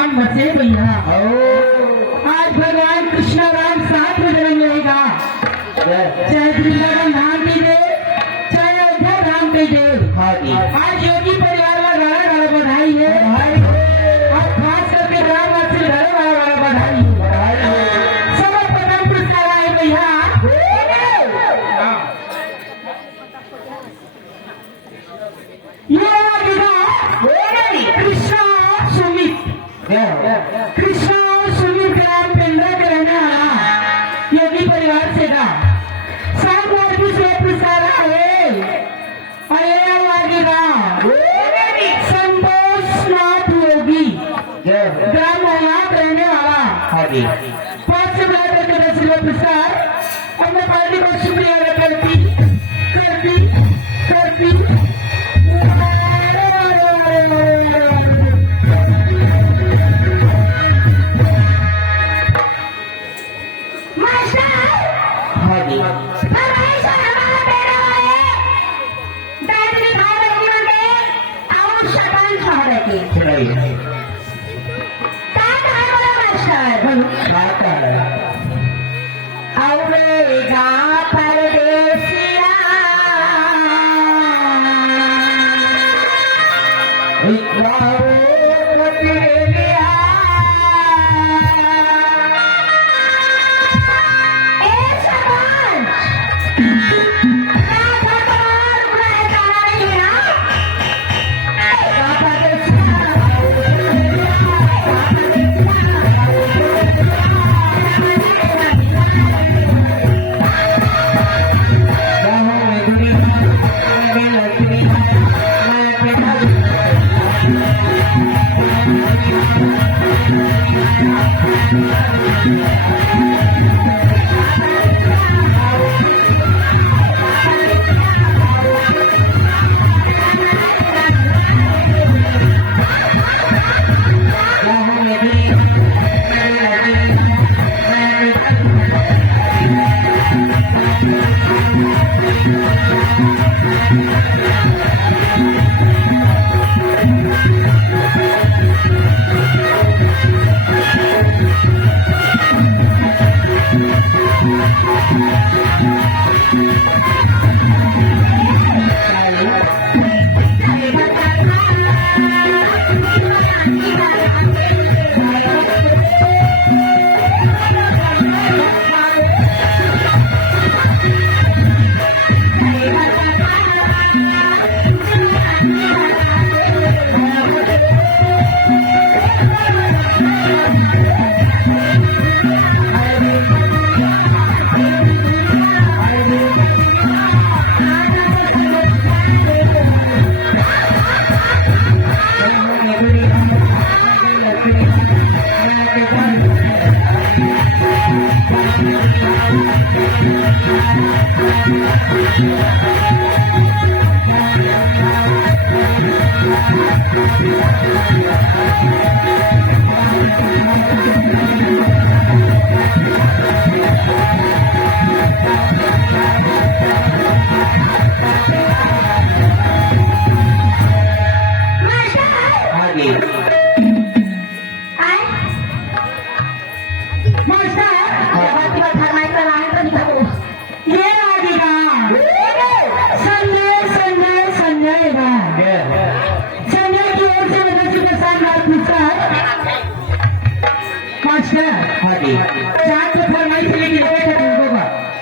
भगवान बसे भैया। आज भगवान कृष्ण राम साथ में जन्म लेगा, चाहे वृंदावन धाम की जय, चाहे अयोध्या धाम की जय। आज योगी परिवार में गाड़ा गाड़ा बधाई है, और खास करके ग्रामवासी गाड़ा गाड़ा बधाई है। समय प्रथम पुरस्कार आए भैया। ये कृष्णा और सुमित, कृष्णा और सुमित ग्राम पेंद्रा के रहने वाला योगी परिवार से था। 7 बार की से पुरस्कार आए। अरे लगेगा संतोष नाथ योगी ग्राम मोहनाथ रहने वाला 5 से बढ़ा करके 10 रुपये पुरस्कार। और मैं पार्टी को शुक्रिया अदा करती करती करती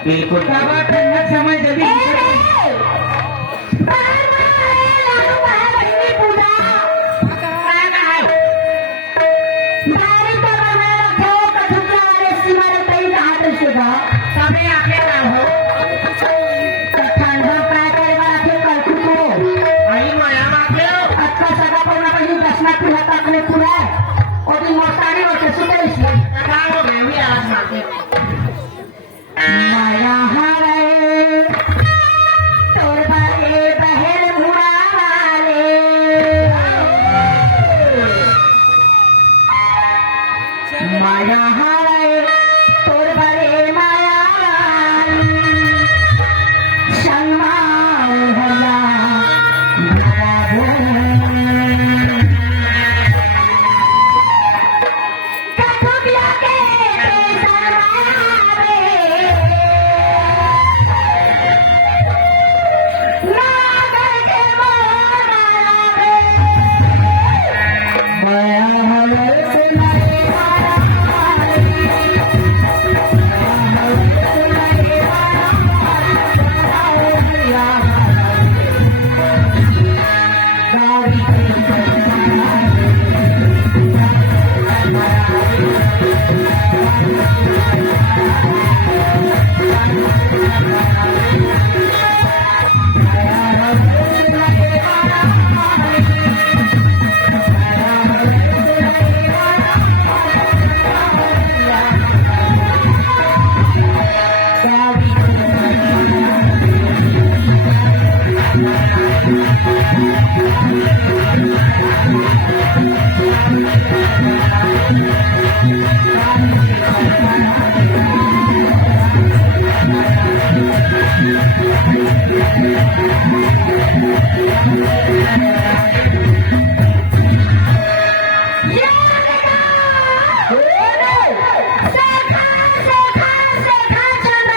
बिल्कुल समय जल्दी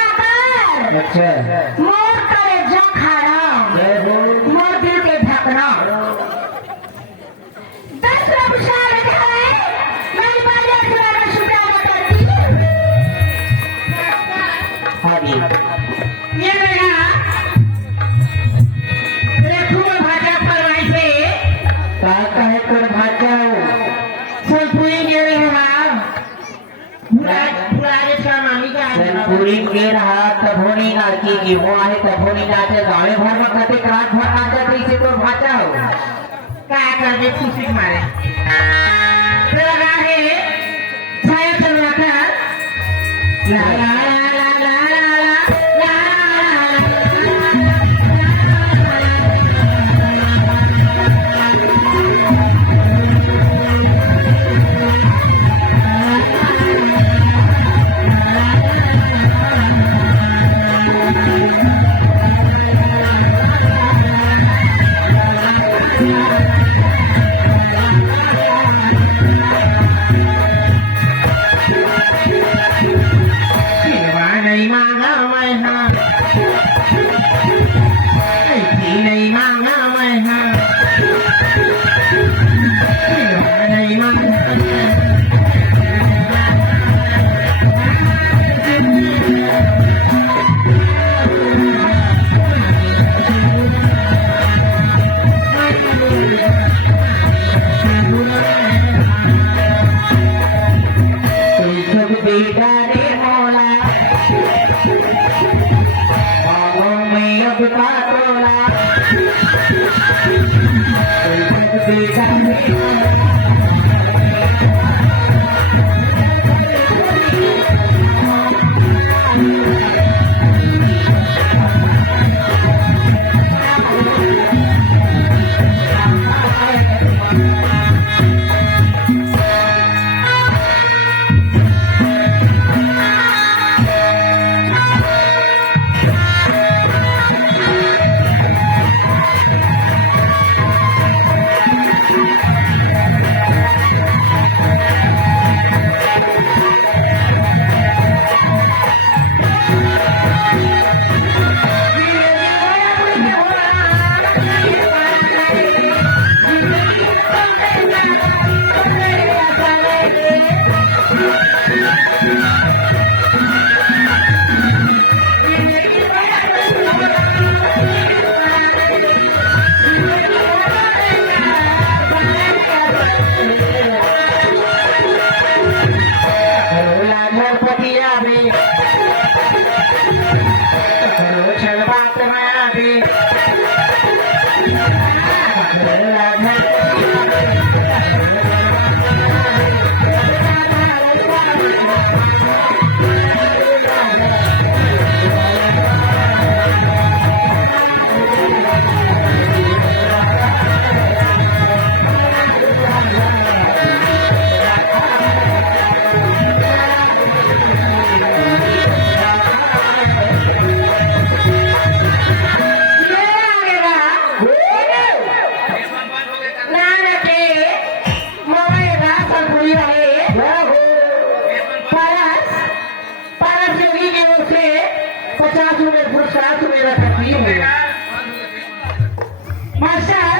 अच्छा मोर कलेजा खाना मोर दिल के धड़कना 10 रुपए लेते हैं मेरी बाजार से अगर शुक्रिया करती हाँ जी ये बेटा देखो भाजा फरमाई से का है कर भाजा सोनपुरी गेले हमार पुराने का मामी का पूरी के रहा तब होनी ना की वो आहे तब होनी नाचे गावे भर में कते रात भर नाचे कैसे तो भाजा हो क्या कर दे खुशी मारे लगा है छाया चलवा कर ला ला ला ला ला ला नहीं मांगा मैं हाँ नहीं मांगा मैं हाँ नहीं मांगा बेटा रे मौला बाहों में अब पाटोला बेटा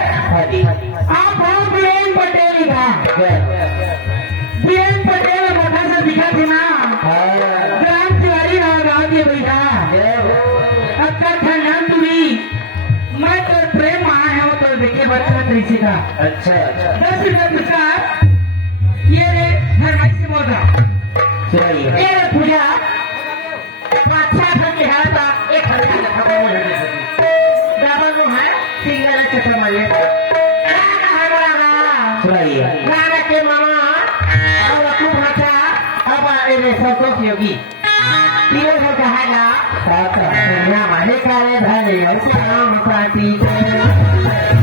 आप हो बीएन पटेल का बीएन पटेल मोटा सा दिखा थी ना ग्राम तिवारी गाँव के बैठा अक्का ठंडन तुम्ही मैं तो प्रेम आया हूँ तो देखे बच्चा कृषि का अच्छा 10 रुपये पुरस्कार ये रे फरमाइश से बोल रहा ये रे पूजा अच्छा था कि है था 1000 का खबर डबल में है सिंगल चक्कर मारे गाना के मामा और अपू भाषा अब ये संतोष योगी तीनों को कहा ना माने काले धने श्याम पार्टी से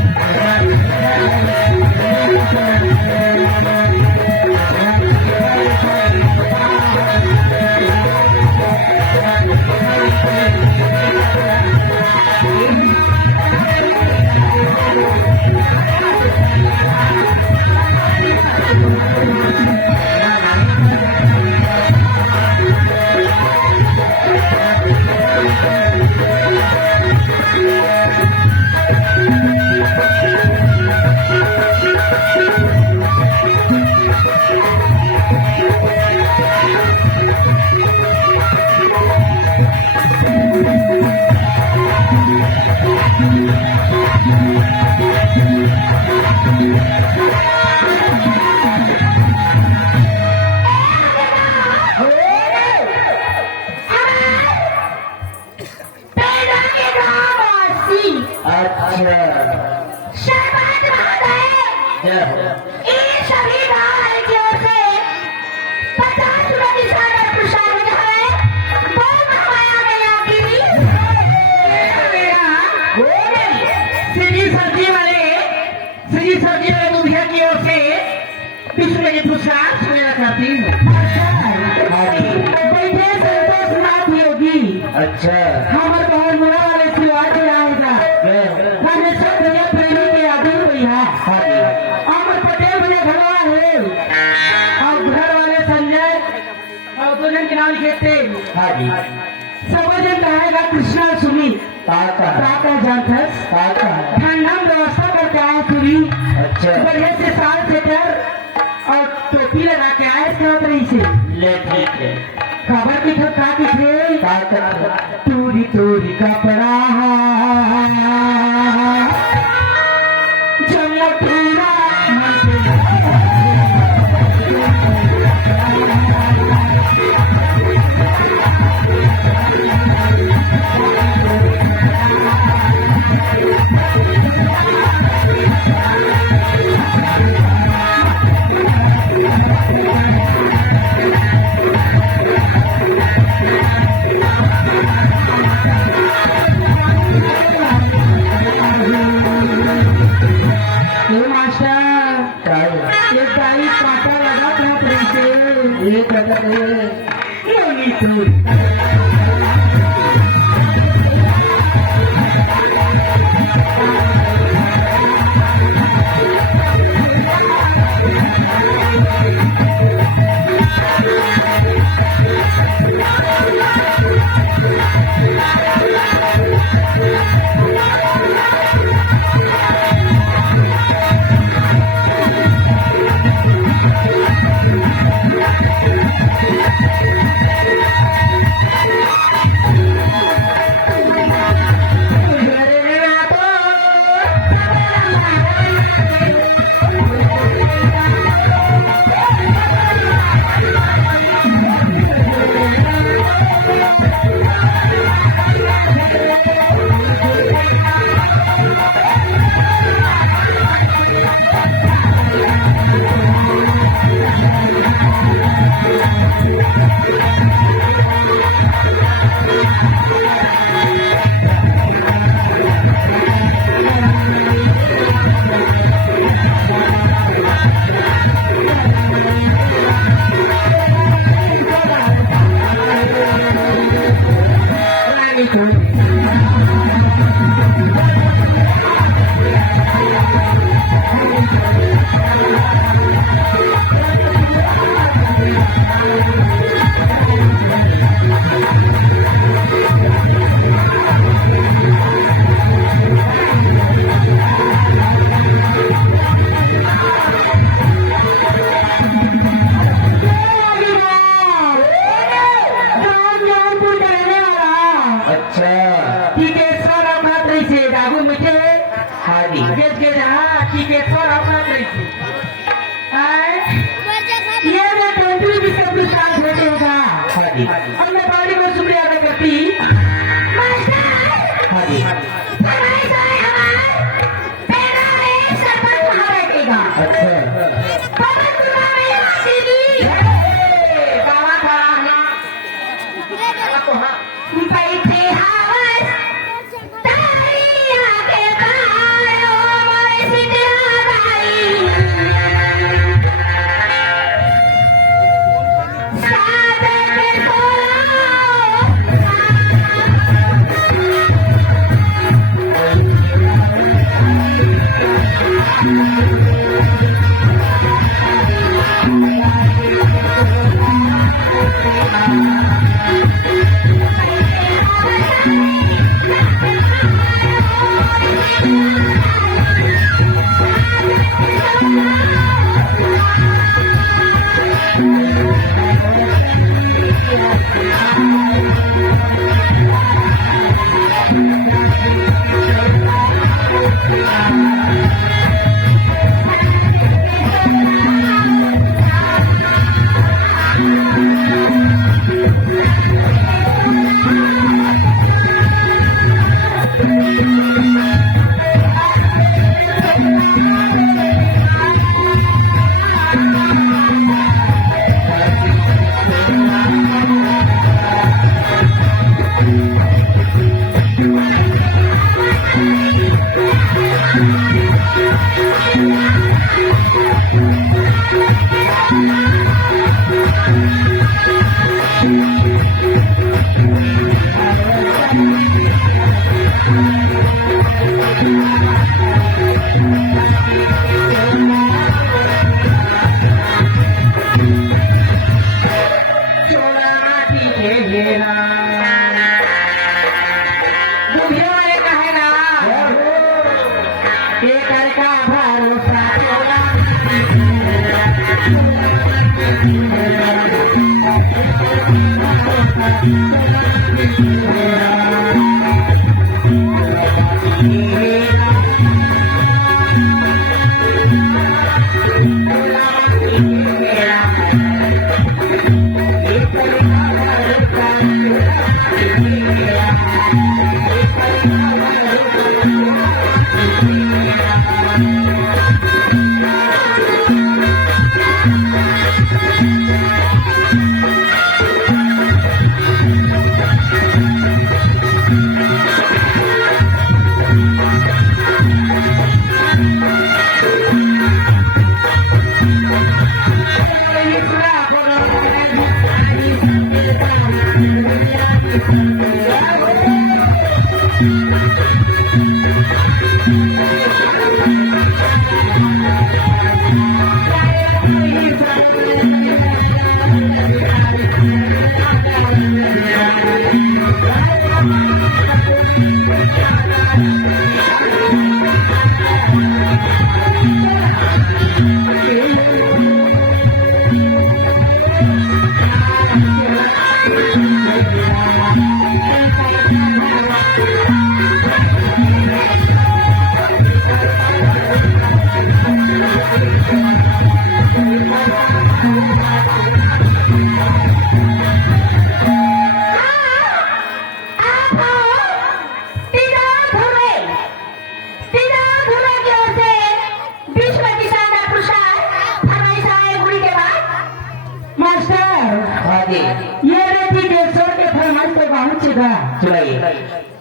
अच्छा हमारे बहुत बड़ा वाले सिवाज आएगा हमें सब भैया प्रेमी के आदमी भैया अमर पटेल भैया घर वाला है और घर वाले संजय और दो जन के नाम लिखे सब जन कहेगा कृष्णा सुनी काका जानथस ठंडा में व्यवस्था करके आए पूरी बढ़िया से साल सेटर और टोपी लगा के आए इसके उतरी से खबर की ठोका की टूरी टूरी कपड़ा जमो टूरा ये मैं कंट्री भी सब साथ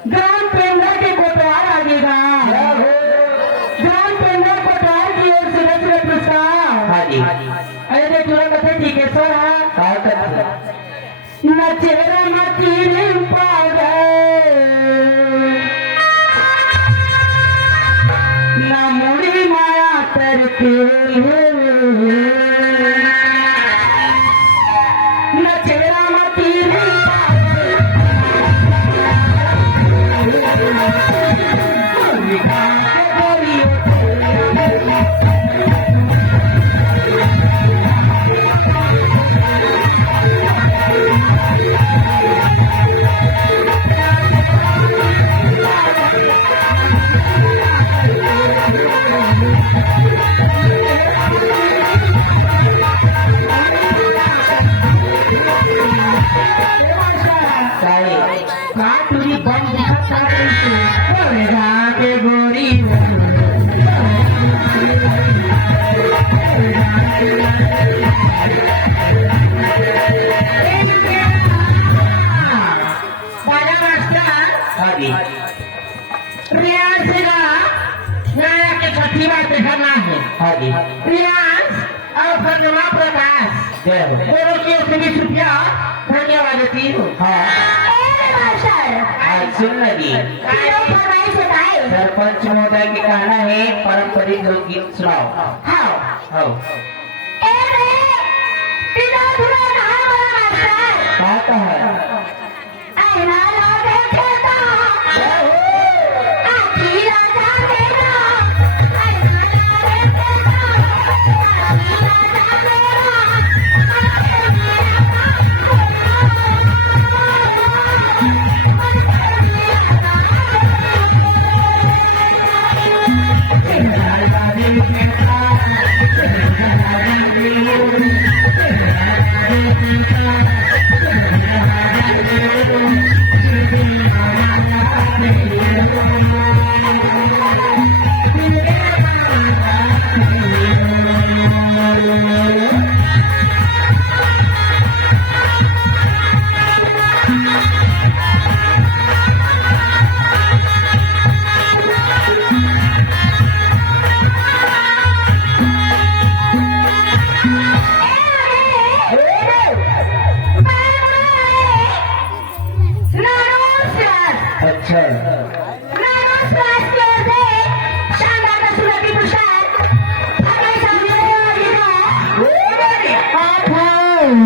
ग्राम पेंडा के कोतवाल आगेगा। ग्राम पेंडा कोतवाल की ओर से रचना प्रस्ताव। अरे तुरा कथे ठीक है सर। नचेरा नचीरे पागल ना मुड़ी माया करके नचेरा नचीरे सरपंच महोदय के कहना है पारंपरिक लोकगीत सुनाओ। हाँ।